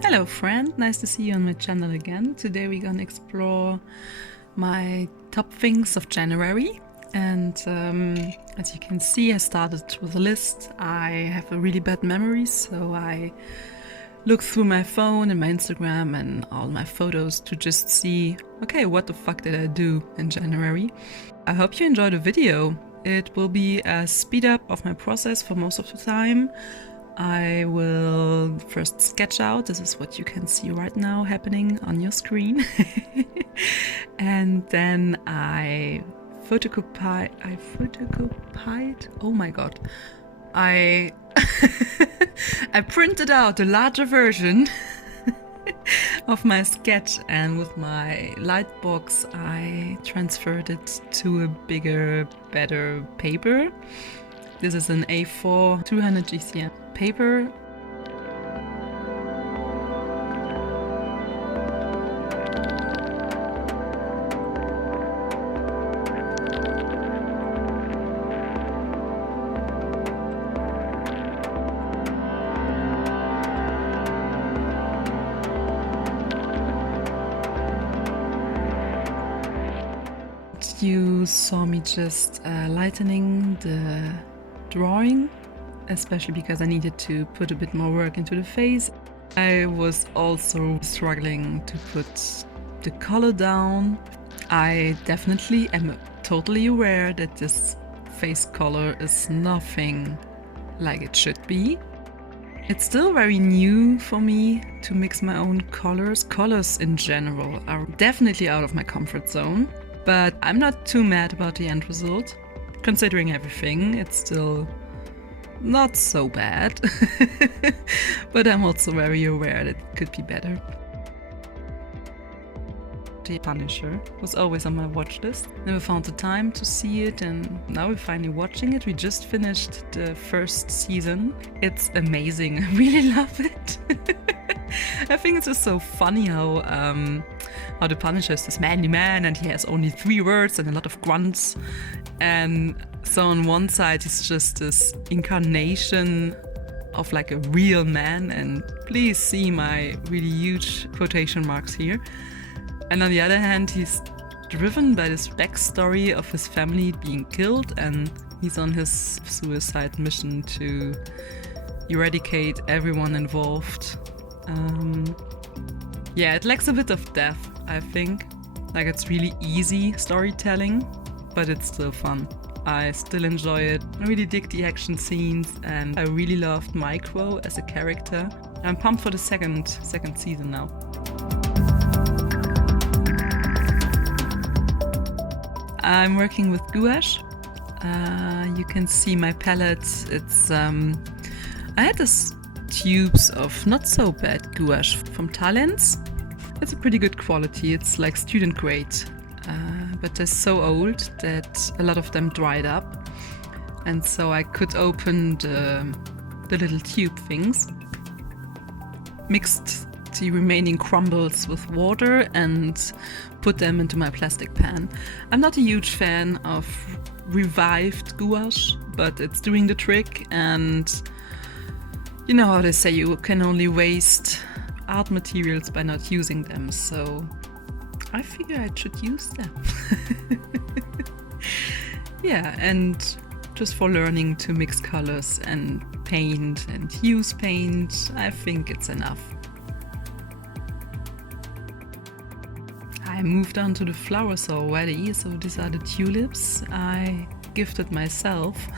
Hello friend, nice to see you on my channel again. Today we're gonna explore my top things of January, and as you can see, I started with a list. I have a really bad memory, so I look through my phone and my Instagram and all my photos to just see, okay, what the fuck did I do in January? I hope you enjoyed the video. It will be a speed up of my process for most of the time. I will first sketch out. This is what you can see right now happening on your screen. And then I photocopied, oh my god. I printed out a larger version of my sketch, and with my light box I transferred it to a bigger, better paper. This is an A4 200 GCM paper. You saw me just lightening the drawing, especially because I needed to put a bit more work into the face. I was also struggling to put the color down. I definitely am totally aware that this face color is nothing like it should be. It's still very new for me to mix my own colors. Colors in general are definitely out of my comfort zone. But I'm not too mad about the end result. Considering everything, it's still not so bad. But I'm also very aware that it could be better. The Punisher was always on my watch list. Never found the time to see it, and now we're finally watching it. We just finished the first season. It's amazing. I really love it. I think it's just so funny how the Punisher is this manly man, and he has only 3 words and a lot of grunts. And so on one side he's just this incarnation of like a real man, and please see my really huge quotation marks here. And on the other hand, he's driven by this backstory of his family being killed, and he's on his suicide mission to eradicate everyone involved. Yeah, it lacks a bit of depth, I think. Like, it's really easy storytelling, but it's still fun. I still enjoy it. I really dig the action scenes, and I really loved Micro as a character. I'm pumped for the second season now. I'm working with Gouache. You can see my palette. It's I had this tubes of not so bad gouache from Talens. It's a pretty good quality. It's like student grade, but they're so old that a lot of them dried up, and so I could open the little tube things, mixed the remaining crumbles with water and put them into my plastic pan. I'm not a huge fan of revived gouache, but it's doing the trick, and you know how they say you can only waste art materials by not using them, so I figure I should use them. Yeah, and just for learning to mix colors and paint and use paint, I think it's enough. I moved on to the flowers already, so these are the tulips I gifted myself.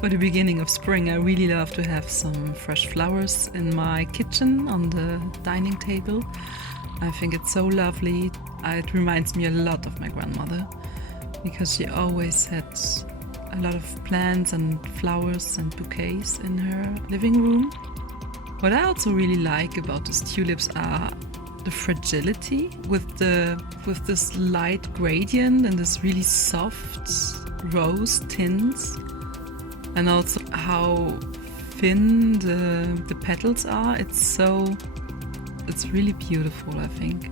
For the beginning of spring, I really love to have some fresh flowers in my kitchen on the dining table. I think it's so lovely. It reminds me a lot of my grandmother, because she always had a lot of plants and flowers and bouquets in her living room. What I also really like about these tulips are the fragility with this light gradient and this really soft rose tints. And also how thin the petals are. It's really beautiful, I think.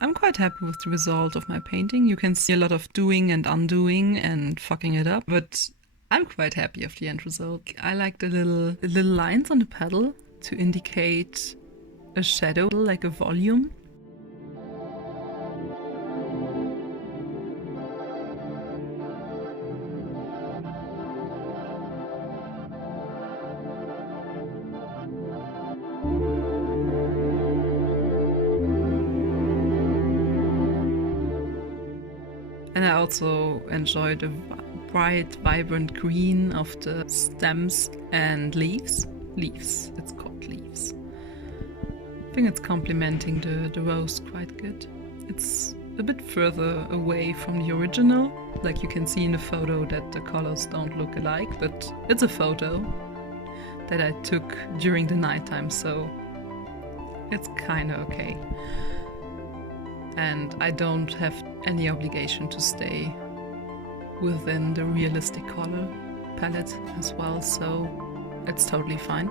I'm quite happy with the result of my painting. You can see a lot of doing and undoing and fucking it up, but I'm quite happy of the end result. I like the little lines on the petal to indicate a shadow, like a volume. And I also enjoy the bright, vibrant green of the stems and leaves. Leaves, it's called leaves. I think it's complementing the rose quite good. It's a bit further away from the original. Like you can see in the photo that the colors don't look alike, but it's a photo that I took during the nighttime, so it's kinda okay. And I don't have any obligation to stay within the realistic color palette as well, so it's totally fine.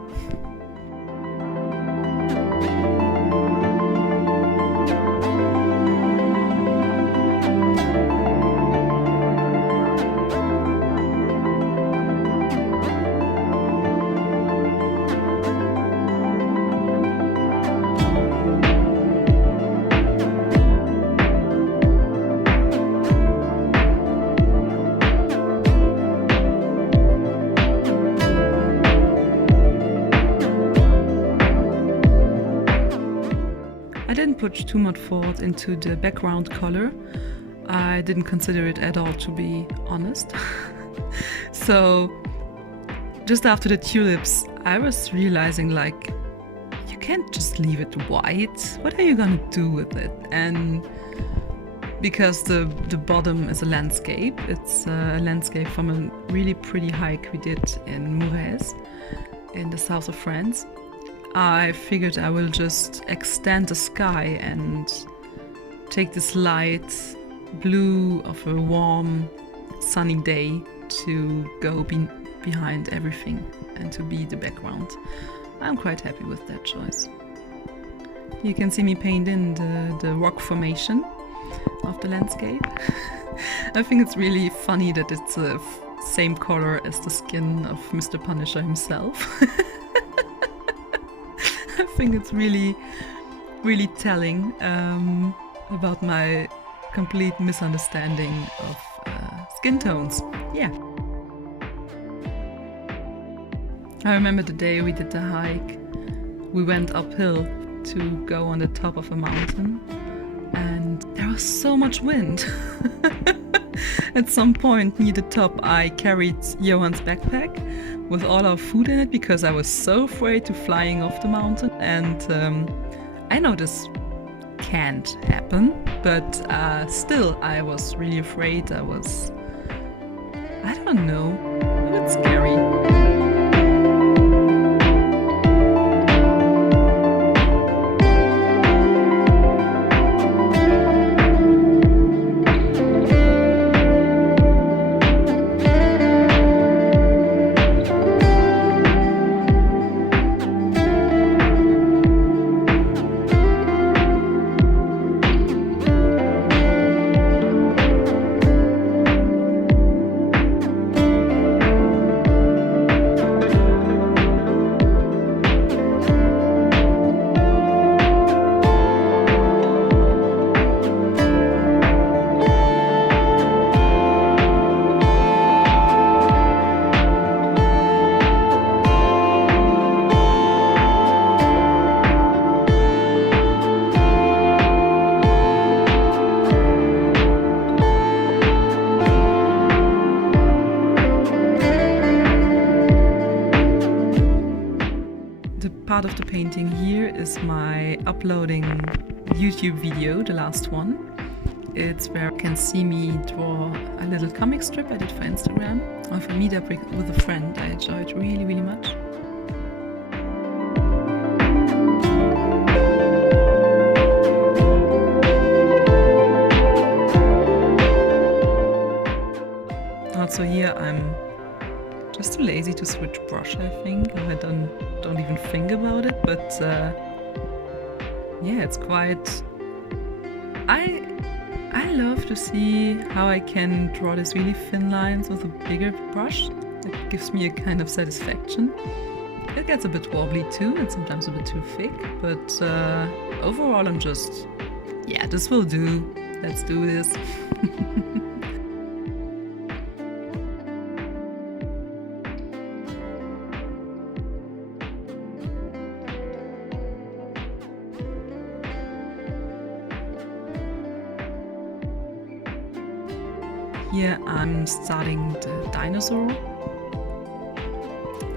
I didn't put too much thought into the background color. I didn't consider it at all, to be honest. So just after the tulips, I was realizing, like, you can't just leave it white. What are you gonna do with it? And because the bottom is a landscape, it's a landscape from a really pretty hike we did in Mourèze in the south of France. I figured I will just extend the sky and take this light blue of a warm sunny day to go behind everything and to be the background. I'm quite happy with that choice. You can see me paint in the rock formation of the landscape. I think it's really funny that it's the same color as the skin of Mr. Punisher himself. I think it's really, really telling about my complete misunderstanding of skin tones. Yeah. I remember the day we did the hike. We went uphill to go on the top of a mountain, and there was so much wind. At some point near the top, I carried Johan's backpack with all our food in it because I was so afraid to flying off the mountain. And I know this can't happen, but still I was really afraid. I don't know, a bit scary. Part of the painting here is my uploading YouTube video, the last one. It's where you can see me draw a little comic strip I did for Instagram of a meetup with a friend I enjoyed really, really much. Also here I'm just too lazy to switch brush, I think. I don't even think about it, but yeah, it's quite I love to see how I can draw these really thin lines with a bigger brush. It gives me a kind of satisfaction. It gets a bit wobbly too, and sometimes a bit too thick, but overall I'm just, yeah, this will do. Let's do this. Here I'm starting the dinosaur.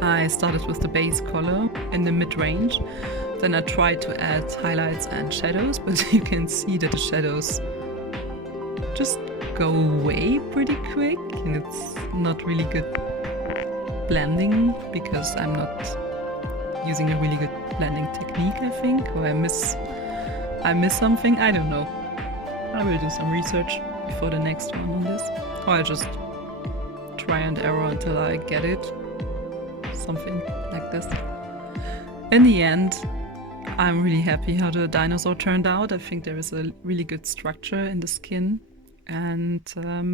I started with the base color in the mid-range. Then I tried to add highlights and shadows, but you can see that the shadows just go away pretty quick, and it's not really good blending because I'm not using a really good blending technique, I think, or I miss something, I don't know. I will do some research before the next one on this, or I'll just try and error until I get it, something like this. In the end, I'm really happy how the dinosaur turned out. I think there is a really good structure in the skin, and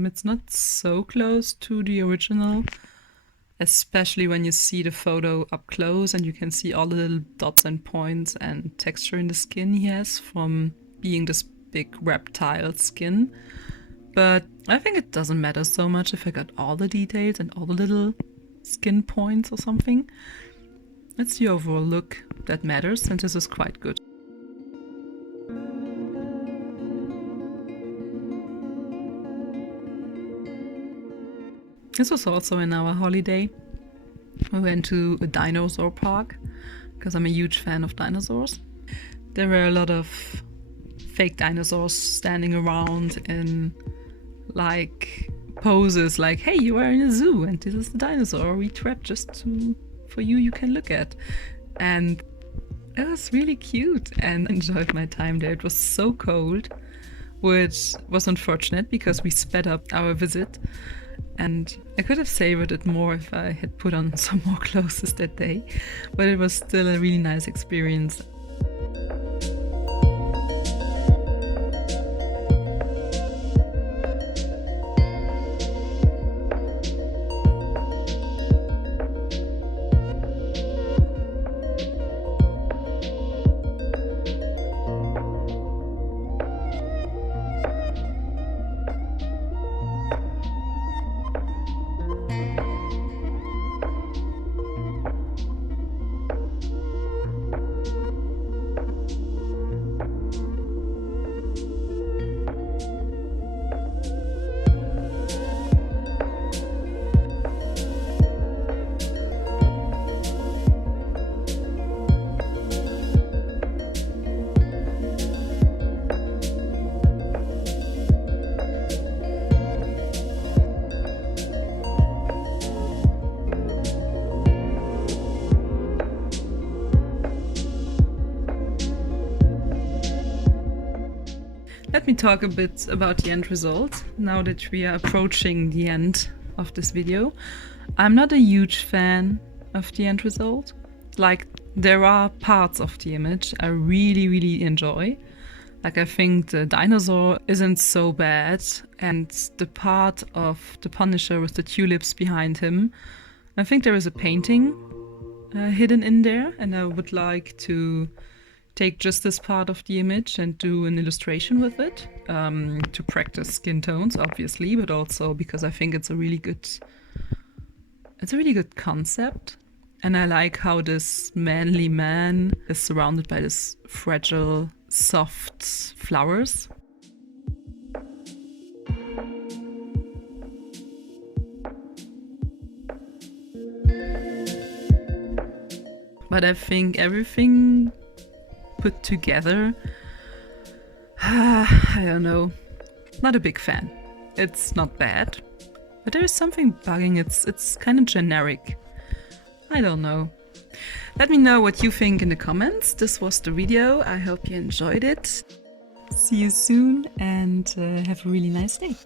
it's not so close to the original, especially when you see the photo up close and you can see all the little dots and points and texture in the skin he has from being this big reptile skin. But I think it doesn't matter so much if I got all the details and all the little skin points or something. It's the overall look that matters, and this is quite good. This was also in our holiday. We went to a dinosaur park because I'm a huge fan of dinosaurs. There were a lot of fake dinosaurs standing around in like poses like, hey, you are in a zoo and this is the dinosaur we trapped just for you can look at. And it was really cute and I enjoyed my time there. It was so cold, which was unfortunate because we sped up our visit, and I could have savored it more if I had put on some more clothes that day, but it was still a really nice experience. Let me talk a bit about the end result, now that we are approaching the end of this video. I'm not a huge fan of the end result. Like, there are parts of the image I really enjoy. Like, I think the dinosaur isn't so bad, and the part of the Punisher with the tulips behind him, I think there is a painting hidden in there, and I would like to take just this part of the image and do an illustration with it, to practice skin tones, obviously, but also because I think it's a really good concept. And I like how this manly man is surrounded by this fragile, soft flowers. But I think everything put together, I don't know, not a big fan. It's not bad, but there is something bugging. It's kind of generic. I don't know. Let me know what you think in the comments. This was the video. I hope you enjoyed it. See you soon and have a really nice day.